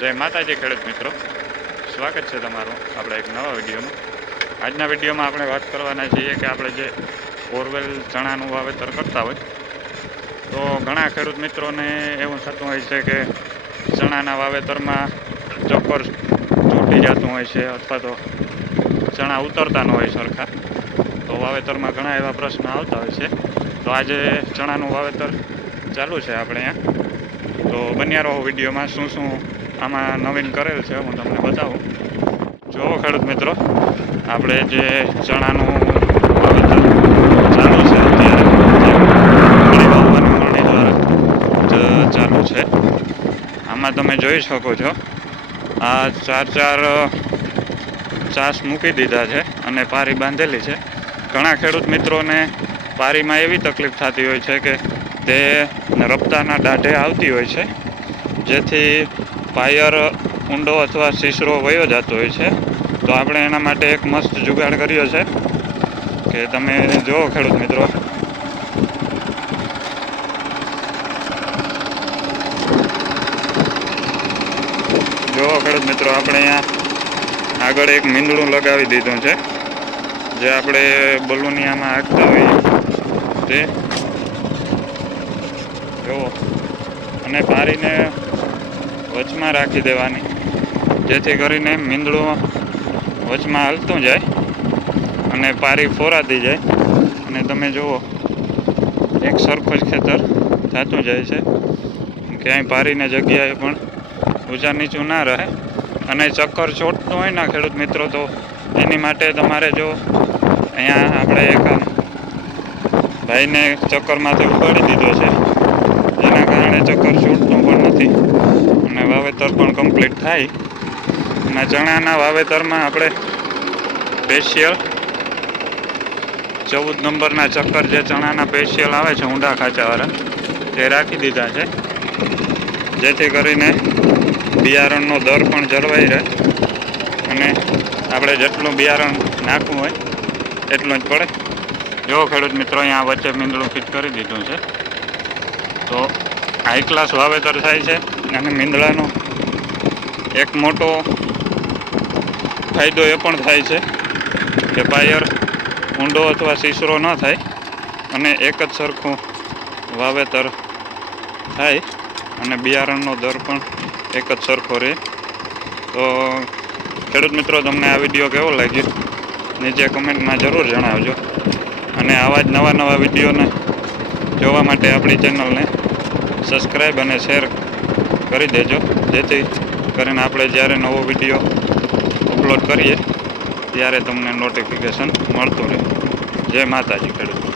જય માતાજી ખેડૂત મિત્રો. સ્વાગત છે તમારું આપણા એક નવા વિડીયોમાં. આજના વિડીયોમાં આપણે વાત કરવાના છીએ કે આપણે જે બોરવેલ ચણાનું વાવેતર કરતા હોય, તો ઘણા ખેડૂત મિત્રોને એવું થતું હોય છે કે ચણાના વાવેતરમાં ચક્કર તૂટી જતું હોય છે અથવા તો ચણા ઉતરતા ન હોય સરખા. તો વાવેતરમાં ઘણા એવા પ્રશ્ન આવતા હોય છે. તો આજે ચણાનું વાવેતર ચાલુ છે આપણે અહીંયા. તો બન્યા રહો વિડીયોમાં શું શું આમાં નવીન કરેલ છે, હું તમને બતાવું. જુઓ ખેડૂત મિત્રો, આપણે જે ચણાનું ચાલુ છે ચાલુ છે. આમાં તમે જોઈ શકો છો, આ ચાર ચાર ચાસ મૂકી દીધા છે અને પારી બાંધેલી છે. ઘણા ખેડૂત મિત્રોને પારીમાં એવી તકલીફ થતી હોય છે કે તે રપ્તાના દાઢે આવતી હોય છે, જેથી પાયર, ઊંડો અથવા સીસરો વયો જતો હોય છે. તો આપણે એના માટે એક મસ્ત જુગાડ કર્યો છે. કે તમે જુઓ ખેડૂત મિત્રો. જુઓ ખેડૂત મિત્રો, આપણે અહીંયા આગળ એક મીંદડું લગાવી દીધું છે. જે આપણે બલુનિયામાં હાંકતા હોઈએ તે જુઓ. અને પારીને વચમાં રાખી દેવાની. જેથી કરીને મીંદડું વચમાં હાલતું જાય અને પારી ફોરાતી જાય. અને તમે જુઓ, એક સરખું જ ખેતર થતું જાય છે. ક્યાંય પારીને જગ્યાએ પણ ઊંચા નીચું ના રહે. અને ચક્કર ચોટતું હોય ને ખેડૂત મિત્રો, તો એની માટે તમારે જો અહીંયા આપણે એક ભાઈને ચક્કરમાંથી ઉપાડી દીધો છે. જેના કારણે ચક્કર છૂટતું પણ નથી. વાવેતર પણ કમ્પ્લીટ થાય. અને ચણાના વાવેતરમાં આપણે સ્પેશિયલ ચૌદ નંબરના ચક્કર જે ચણાના સ્પેશિયલ આવે છે, ઊંડા ખાંચાવાળા, તે રાખી દીધા છે. જેથી કરીને બિયારણનો દર પણ જળવાઈ રહે. અને આપણે જેટલું બિયારણ નાખવું હોય, એટલું જ પડે. જો ખેડૂત મિત્રો, અહીંયા વચ્ચે મીંદડું ફિટ કરી દીધું છે. તો હાઈ ક્લાસ વાવેતર થાય છે અને મીંદડાનો એક મોટો ફાયદો એ પણ થાય છે કે પાયર ઊંડો અથવા સીસરો ન થાય અને એક જ સરખું વાવેતર થાય અને બિયારણનો દર પણ એક જ સરખો રહે. તો ખેડૂત મિત્રો, તમને આ વીડિયો કેવો લાગ્યો? નીચે કમેન્ટમાં જરૂર જણાવજો. અને આવા જ નવા નવા વિડીયોને જોવા માટે આપણી ચેનલને સબસ્ક્રાઈબ અને શેર કરી દેજો. જેથી કરીને આપણે જ્યારે નવો વીડિયો અપલોડ કરીએ, ત્યારે તમને નોટિફિકેશન મળતું રહે. જય માતાજી. ખેડૂત